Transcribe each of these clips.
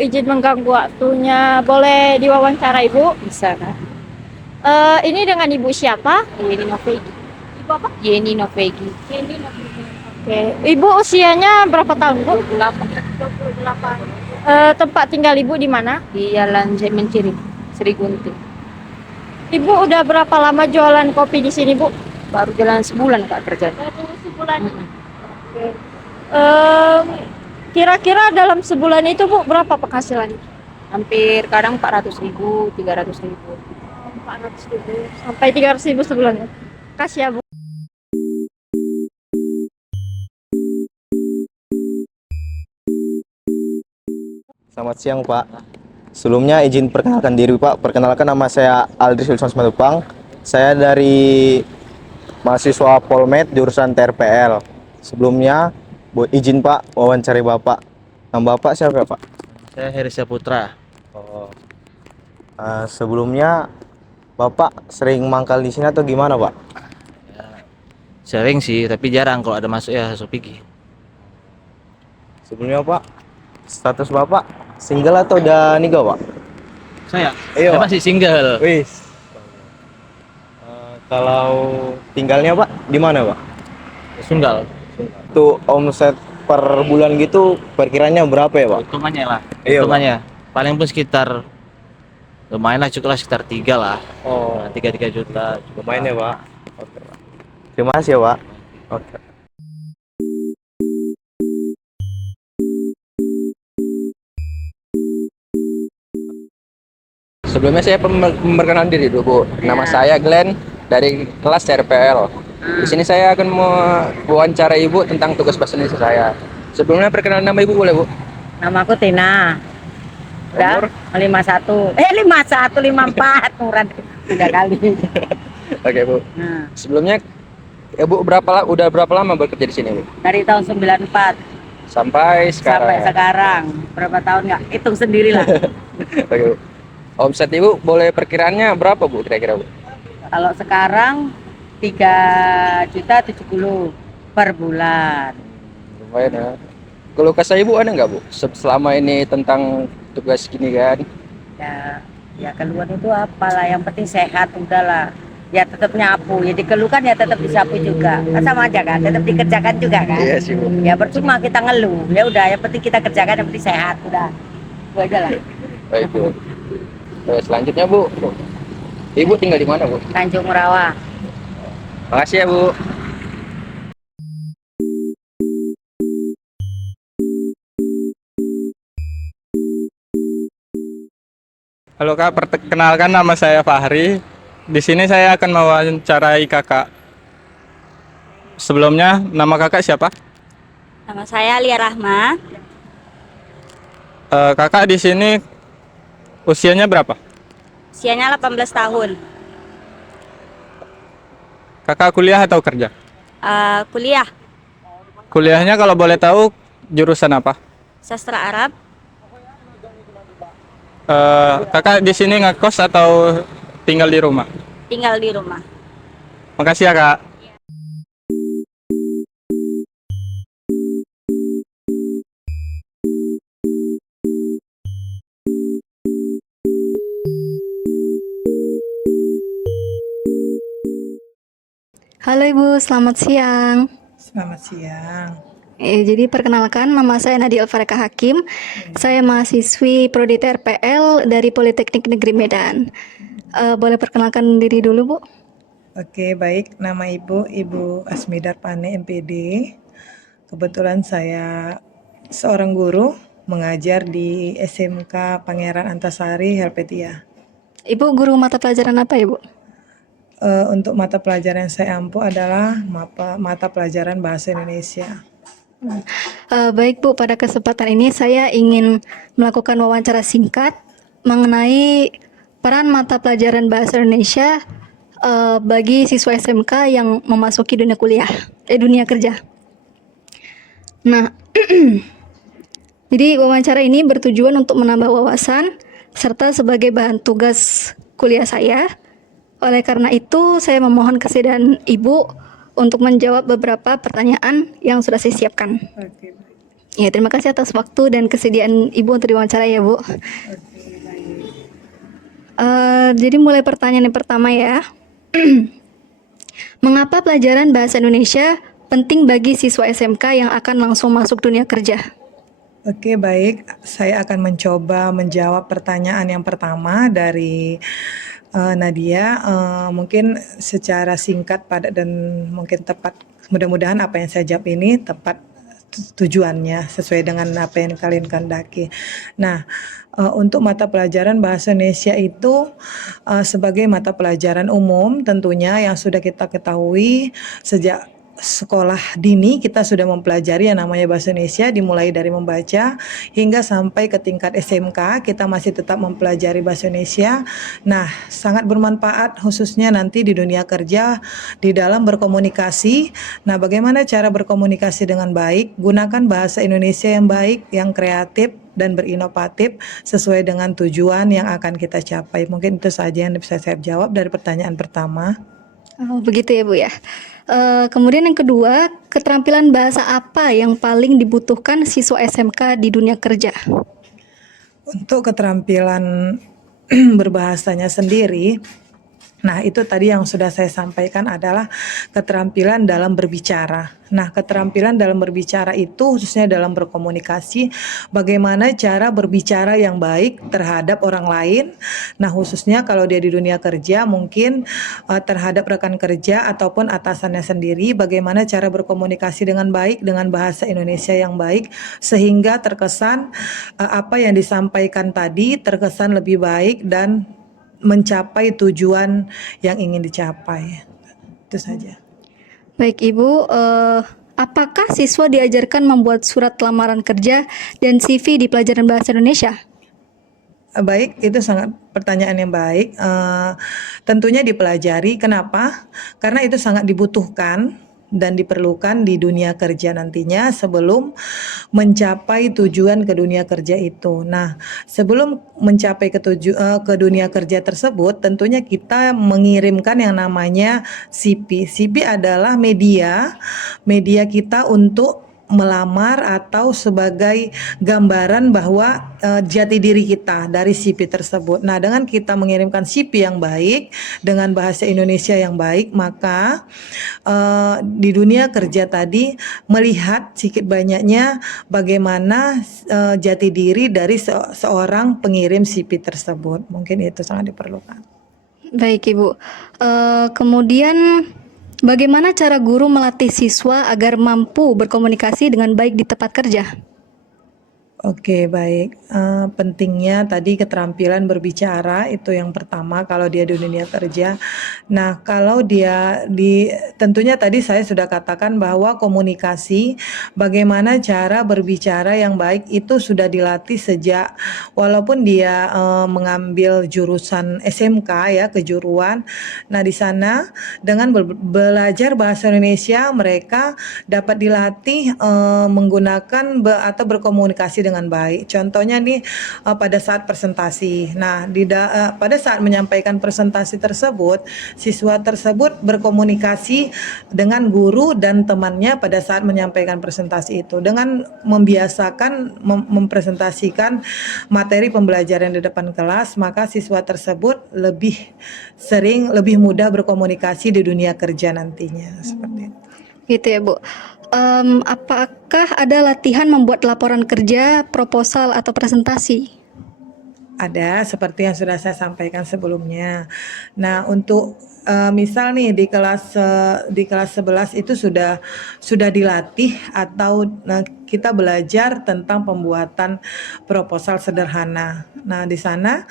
izin mengganggu waktunya. Boleh diwawancara Ibu? Bisa kan? Ini dengan Ibu siapa? Yeni Novegi. Ibu apa? Yeni Novegi. Oke. Ibu usianya berapa tahun, Bu? 28 28. Tempat tinggal Ibu di mana? di Jalan Menciri, Sri Gunting. Ibu udah berapa lama jualan kopi di sini, Bu? Baru jalan sebulan Kak kerja. Baru sebulan. Oke. Kira-kira dalam sebulan itu, Bu, berapa penghasilan? Hampir kadang 400.000, 300.000. 400.000 sampai 300.000 sebulan ya. Kasih ya, Bu. Selamat siang Pak. Sebelumnya izin perkenalkan diri Pak. Perkenalkan nama saya Aldris Wilson Simatupang. Saya dari mahasiswa Polmed jurusan TRPL. Sebelumnya izin Pak wawancari Bapak. Nama Bapak siapa Pak? Saya Heri Saputra. Oh. Sebelumnya Bapak sering mangkal di sini atau gimana Pak? Sering sih, tapi jarang kalau ada masuk ya masuk pergi. Sebelumnya Pak, status Bapak single atau udah nikah Pak? Saya Iya, Pak. masih single. Wis. Kalau tinggalnya Pak di mana Pak? Sunggal. Tuh omset per bulan gitu perkiranya berapa ya Pak? Hitungannya lah. Iya, Hitungannya. Paling pun sekitar lumayan lah, cukup lah sekitar 3 lah. Oh, Nah, 3 juta. lumayan ya Pak. Oke Pak. Terima kasih ya Pak. Oke. Sebelumnya saya memperkenalkan diri dulu, Bu. Nama saya Glenn dari kelas CRPL. Di sini saya akan mewawancara Ibu tentang tugas bahasa Indonesia saya. Sebelumnya perkenalan nama Ibu boleh, Bu? Nama aku Tina. Udah Umur? 51. 51 54 murah udah kali. Oke, Bu. Nah, Sebelumnya Ibu udah berapa lama bekerja di sini, Bu? dari tahun 94 Sampai sekarang. sampai Ya? sekarang. Berapa tahun nggak? Hitung sendirilah. Oke, Bu. Omset Ibu boleh perkiraannya berapa, Bu, kira-kira, Bu? Kalau sekarang 3,70 juta per bulan. Lumayan ya. Kalau kesah Ibu ada nggak, Bu? Selama ini tentang tugas gini kan? Ya keluhan itu apalah, yang penting sehat udahlah. Ya tetap nyapu, ya dikeluhkan ya tetap disapu juga. Kan sama aja kan, tetap dikerjakan juga kan. Iya sih, Bu. Ya percuma kita ngeluh. Ya udah, yang penting kita kerjakan, yang penting sehat udah. Itu aja lah. Baik, Bu. Selanjutnya, Bu. Ibu tinggal di mana, Bu? Tanjung Rawa. Makasih ya, Bu. Halo Kak, perkenalkan nama saya Fahri. Di sini saya akan mewawancarai Kakak. Sebelumnya, nama Kakak siapa? Nama saya Lia Rahma, Kakak di sini usianya berapa? usianya 18 tahun, Kakak kuliah atau kerja? kuliah Kuliahnya kalau boleh tahu jurusan apa? sastra Arab. Kakak di sini ngekos atau tinggal di rumah? Tinggal di rumah. Makasih ya Kak. Halo Ibu, selamat siang. Selamat siang. Jadi perkenalkan, nama saya Nadia Alfareka Hakim. Saya mahasiswi Prodi TRPL dari Politeknik Negeri Medan. Boleh perkenalkan diri dulu, Bu? Oke, baik. Nama Ibu Asmidar Pane, MPD. Kebetulan saya seorang guru mengajar di SMK Pangeran Antasari, Helvetia. Ibu guru mata pelajaran apa, Ibu? Untuk mata pelajaran yang saya ampu adalah mata pelajaran Bahasa Indonesia. Baik Bu, pada kesempatan ini saya ingin melakukan wawancara singkat mengenai peran mata pelajaran Bahasa Indonesia bagi siswa SMK yang memasuki dunia kerja. Nah, jadi wawancara ini bertujuan untuk menambah wawasan serta sebagai bahan tugas kuliah saya. Oleh karena itu, saya memohon kesediaan Ibu untuk menjawab beberapa pertanyaan yang sudah saya siapkan. Oke. Ya, terima kasih atas waktu dan kesediaan Ibu untuk diwawancara ya, Bu. Jadi mulai pertanyaan yang pertama ya. Mengapa pelajaran bahasa Indonesia penting bagi siswa SMK yang akan langsung masuk dunia kerja? Oke, baik. Saya akan mencoba menjawab pertanyaan yang pertama dari Nadia. Mungkin secara singkat, padat, dan mungkin tepat. Mudah-mudahan apa yang saya jawab ini tepat tujuannya sesuai dengan apa yang kalian kehendaki. Nah, untuk mata pelajaran bahasa Indonesia itu sebagai mata pelajaran umum tentunya yang sudah kita ketahui sejak sekolah dini kita sudah mempelajari yang namanya bahasa Indonesia, dimulai dari membaca hingga sampai ke tingkat SMK kita masih tetap mempelajari bahasa Indonesia. Nah, sangat bermanfaat khususnya nanti di dunia kerja di dalam berkomunikasi. Nah, bagaimana cara berkomunikasi dengan baik? Gunakan bahasa Indonesia yang baik, yang kreatif dan berinovatif sesuai dengan tujuan yang akan kita capai. Mungkin itu saja yang bisa saya jawab dari pertanyaan pertama. Oh, begitu ya, Bu ya. Kemudian yang kedua, keterampilan bahasa apa yang paling dibutuhkan siswa SMK di dunia kerja? Untuk keterampilan berbahasanya sendiri, nah itu tadi yang sudah saya sampaikan adalah keterampilan dalam berbicara. Nah, keterampilan dalam berbicara itu khususnya dalam berkomunikasi, bagaimana cara berbicara yang baik terhadap orang lain. Nah, khususnya kalau dia di dunia kerja mungkin terhadap rekan kerja ataupun atasannya sendiri, bagaimana cara berkomunikasi dengan baik dengan bahasa Indonesia yang baik sehingga terkesan apa yang disampaikan tadi terkesan lebih baik dan mencapai tujuan yang ingin dicapai. Itu saja. Baik Ibu, apakah siswa diajarkan membuat surat lamaran kerja dan CV di pelajaran bahasa Indonesia? Baik, itu sangat pertanyaan yang baik. Tentunya dipelajari. Kenapa? Karena itu sangat dibutuhkan dan diperlukan di dunia kerja nantinya sebelum mencapai tujuan ke dunia kerja itu. Nah, sebelum mencapai ke dunia kerja tersebut, tentunya kita mengirimkan yang namanya CV. CV adalah media kita untuk melamar atau sebagai gambaran bahwa jati diri kita dari CV tersebut. Nah, dengan kita mengirimkan CV yang baik dengan bahasa Indonesia yang baik, maka di dunia kerja tadi melihat sedikit banyaknya bagaimana jati diri dari seorang pengirim CV tersebut. Mungkin itu sangat diperlukan. Baik Ibu, kemudian bagaimana cara guru melatih siswa agar mampu berkomunikasi dengan baik di tempat kerja? Oke, baik. Pentingnya tadi keterampilan berbicara itu yang pertama kalau dia di dunia kerja. Nah, kalau dia tentunya tadi saya sudah katakan bahwa komunikasi, bagaimana cara berbicara yang baik itu sudah dilatih sejak walaupun dia mengambil jurusan SMK ya, kejuruan. Nah, di sana dengan belajar bahasa Indonesia mereka dapat dilatih menggunakan atau berkomunikasi dengan baik. Contohnya nih pada saat presentasi. Nah, pada saat menyampaikan presentasi tersebut, siswa tersebut berkomunikasi dengan guru dan temannya pada saat menyampaikan presentasi itu dengan membiasakan mempresentasikan materi pembelajaran di depan kelas, maka siswa tersebut lebih mudah berkomunikasi di dunia kerja nantinya seperti itu. Gitu ya, Bu. Apakah ada latihan membuat laporan kerja, proposal, atau presentasi? Ada, seperti yang sudah saya sampaikan sebelumnya. Nah, untuk misal nih di kelas 11 itu sudah dilatih atau kita belajar tentang pembuatan proposal sederhana. Nah, di sana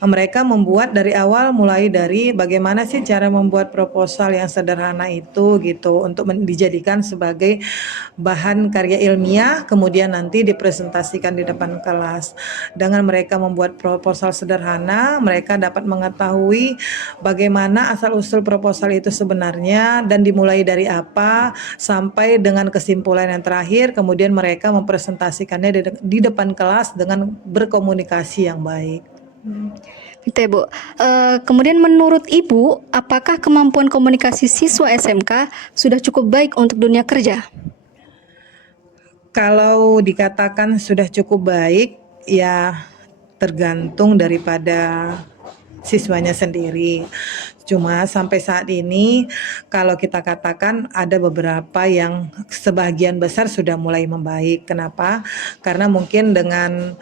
mereka membuat dari awal, mulai dari bagaimana sih cara membuat proposal yang sederhana itu gitu untuk dijadikan sebagai bahan karya ilmiah, kemudian nanti dipresentasikan di depan kelas. Dengan mereka membuat proposal sederhana, mereka dapat mengetahui bagaimana asal-usul proposal itu sebenarnya dan dimulai dari apa sampai dengan kesimpulan yang terakhir, kemudian mereka mempresentasikannya di depan kelas dengan berkomunikasi yang baik. Gitu ya, Bu. Kemudian menurut Ibu, apakah kemampuan komunikasi siswa SMK sudah cukup baik untuk dunia kerja? Kalau dikatakan sudah cukup baik, ya tergantung daripada siswanya sendiri. Cuma sampai saat ini kalau kita katakan ada beberapa yang sebagian besar sudah mulai membaik. Kenapa? Karena mungkin dengan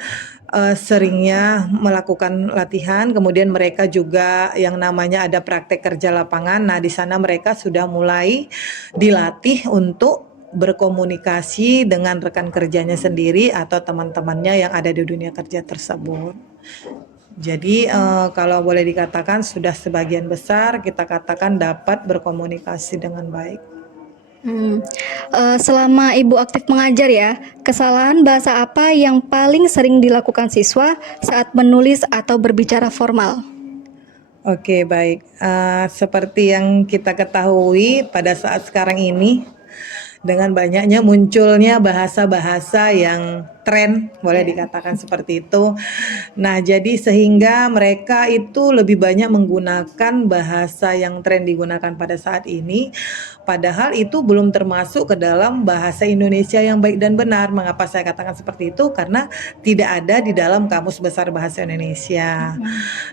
seringnya melakukan latihan, kemudian mereka juga yang namanya ada praktek kerja lapangan. Nah, di sana mereka sudah mulai dilatih untuk berkomunikasi dengan rekan kerjanya sendiri atau teman-temannya yang ada di dunia kerja tersebut. Jadi kalau boleh dikatakan sudah sebagian besar kita katakan dapat berkomunikasi dengan baik. Selama Ibu aktif mengajar ya, kesalahan bahasa apa yang paling sering dilakukan siswa saat menulis atau berbicara formal? Oke, baik. Seperti yang kita ketahui pada saat sekarang ini, dengan banyaknya munculnya bahasa-bahasa yang tren, boleh dikatakan seperti itu. Nah, jadi sehingga mereka itu lebih banyak menggunakan bahasa yang tren digunakan pada saat ini, padahal itu belum termasuk ke dalam bahasa Indonesia yang baik dan benar. Mengapa saya katakan seperti itu? Karena tidak ada di dalam Kamus Besar Bahasa Indonesia.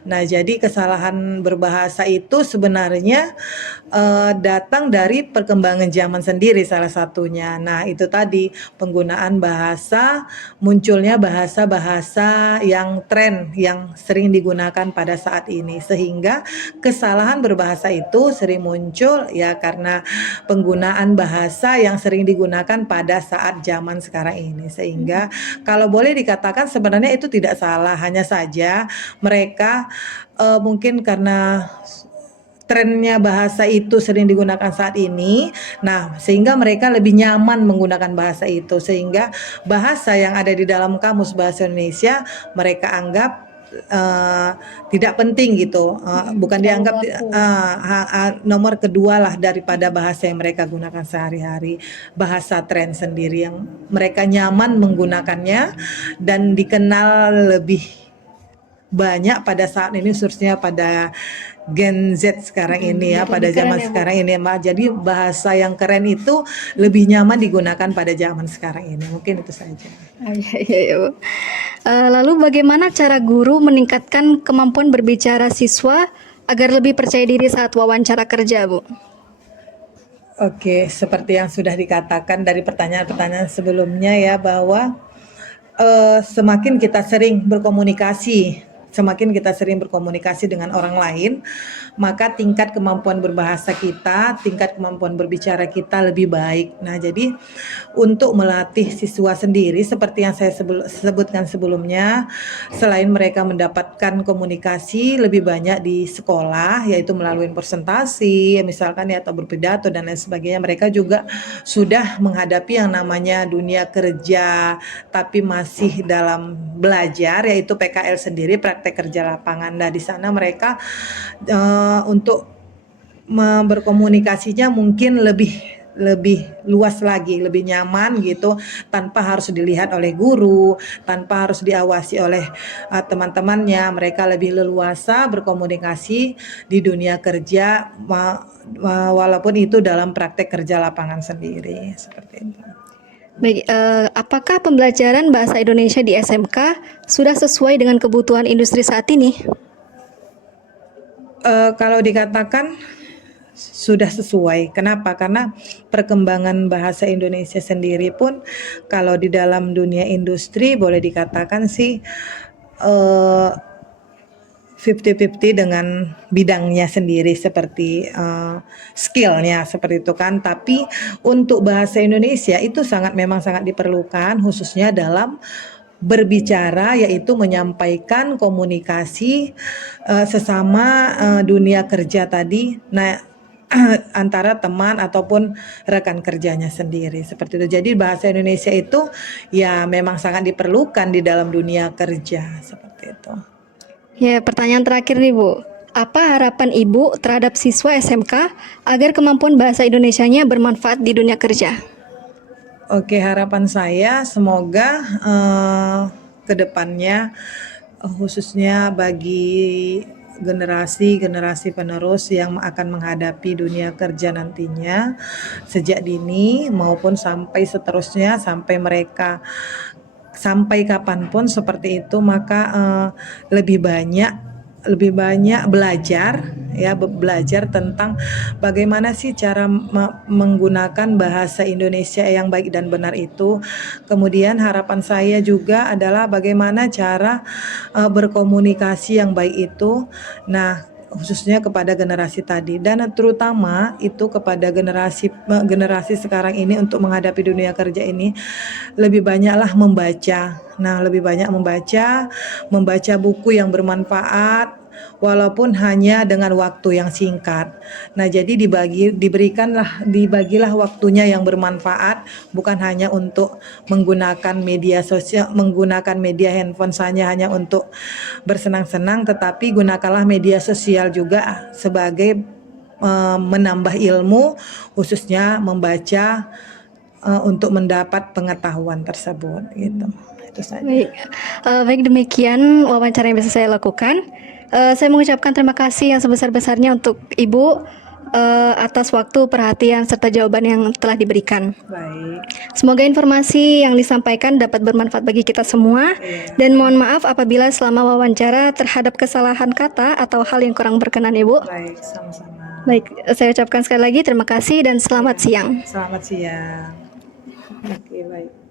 Nah, jadi kesalahan berbahasa itu sebenarnya datang dari perkembangan zaman sendiri salah satunya. Nah, itu tadi penggunaan bahasa, munculnya bahasa-bahasa yang tren yang sering digunakan pada saat ini, sehingga kesalahan berbahasa itu sering muncul ya karena penggunaan bahasa yang sering digunakan pada saat zaman sekarang ini. Sehingga kalau boleh dikatakan sebenarnya itu tidak salah, hanya saja mereka mungkin karena trennya bahasa itu sering digunakan saat ini, nah sehingga mereka lebih nyaman menggunakan bahasa itu, sehingga bahasa yang ada di dalam Kamus Bahasa Indonesia mereka anggap tidak penting gitu, bukan dianggap nomor kedua lah daripada bahasa yang mereka gunakan sehari-hari, bahasa tren sendiri yang mereka nyaman menggunakannya dan dikenal lebih banyak pada saat ini, khususnya pada Gen Z sekarang ini ya, pada zaman sekarang ini, Mbak. Jadi bahasa yang keren itu lebih nyaman digunakan pada zaman sekarang ini. Mungkin itu saja. Iya, Bu. Lalu bagaimana cara guru meningkatkan kemampuan berbicara siswa agar lebih percaya diri saat wawancara kerja, Bu? Oke, seperti yang sudah dikatakan dari pertanyaan-pertanyaan sebelumnya ya, bahwa semakin kita sering berkomunikasi dengan orang lain, maka tingkat kemampuan berbahasa kita, tingkat kemampuan berbicara kita lebih baik. Nah, jadi untuk melatih siswa sendiri seperti yang saya sebutkan sebelumnya, selain mereka mendapatkan komunikasi lebih banyak di sekolah, yaitu melalui presentasi, misalkan ya, atau berpidato dan lain sebagainya, mereka juga sudah menghadapi yang namanya dunia kerja, tapi masih dalam belajar, yaitu PKL sendiri, praktek kerja lapangan. Nah, di sana mereka untuk berkomunikasinya mungkin lebih luas lagi, lebih nyaman gitu, tanpa harus dilihat oleh guru, tanpa harus diawasi oleh teman-temannya. Mereka lebih leluasa berkomunikasi di dunia kerja, walaupun itu dalam praktek kerja lapangan sendiri, seperti itu. Baik, apakah pembelajaran bahasa Indonesia di SMK sudah sesuai dengan kebutuhan industri saat ini? Kalau dikatakan sudah sesuai. Kenapa? Karena perkembangan bahasa Indonesia sendiri pun kalau di dalam dunia industri boleh dikatakan sih 50-50 dengan bidangnya sendiri, seperti skillnya seperti itu kan. Tapi untuk bahasa Indonesia itu memang sangat diperlukan, khususnya dalam berbicara, yaitu menyampaikan komunikasi sesama dunia kerja tadi. Nah, antara teman ataupun rekan kerjanya sendiri, seperti itu. Jadi bahasa Indonesia itu ya memang sangat diperlukan di dalam dunia kerja, seperti itu. Ya, pertanyaan terakhir nih, Bu. Apa harapan Ibu terhadap siswa SMK agar kemampuan bahasa Indonesianya bermanfaat di dunia kerja? Oke, harapan saya semoga ke depannya, khususnya bagi generasi penerus yang akan menghadapi dunia kerja nantinya sejak dini maupun sampai seterusnya, sampai mereka sampai kapanpun seperti itu, maka lebih banyak belajar tentang bagaimana sih cara menggunakan bahasa Indonesia yang baik dan benar itu. Kemudian harapan saya juga adalah bagaimana cara berkomunikasi yang baik itu. Nah, khususnya kepada generasi tadi dan terutama itu kepada generasi sekarang ini untuk menghadapi dunia kerja ini lebih banyaklah membaca. Nah, lebih banyak membaca buku yang bermanfaat walaupun hanya dengan waktu yang singkat. Nah, jadi dibagilah waktunya yang bermanfaat, bukan hanya untuk menggunakan media sosial, menggunakan media handphone saja hanya untuk bersenang-senang, tetapi gunakanlah media sosial juga sebagai menambah ilmu, khususnya membaca untuk mendapat pengetahuan tersebut gitu. Itu saja. Baik demikian wawancara yang bisa saya lakukan. Saya mengucapkan terima kasih yang sebesar-besarnya untuk Ibu atas waktu, perhatian, serta jawaban yang telah diberikan. Baik. Semoga informasi yang disampaikan dapat bermanfaat bagi kita semua. Dan mohon maaf apabila selama wawancara terhadap kesalahan kata atau hal yang kurang berkenan, Ibu. Baik, sama-sama. Baik, saya ucapkan sekali lagi terima kasih dan selamat siang. Selamat siang. Oke, baik.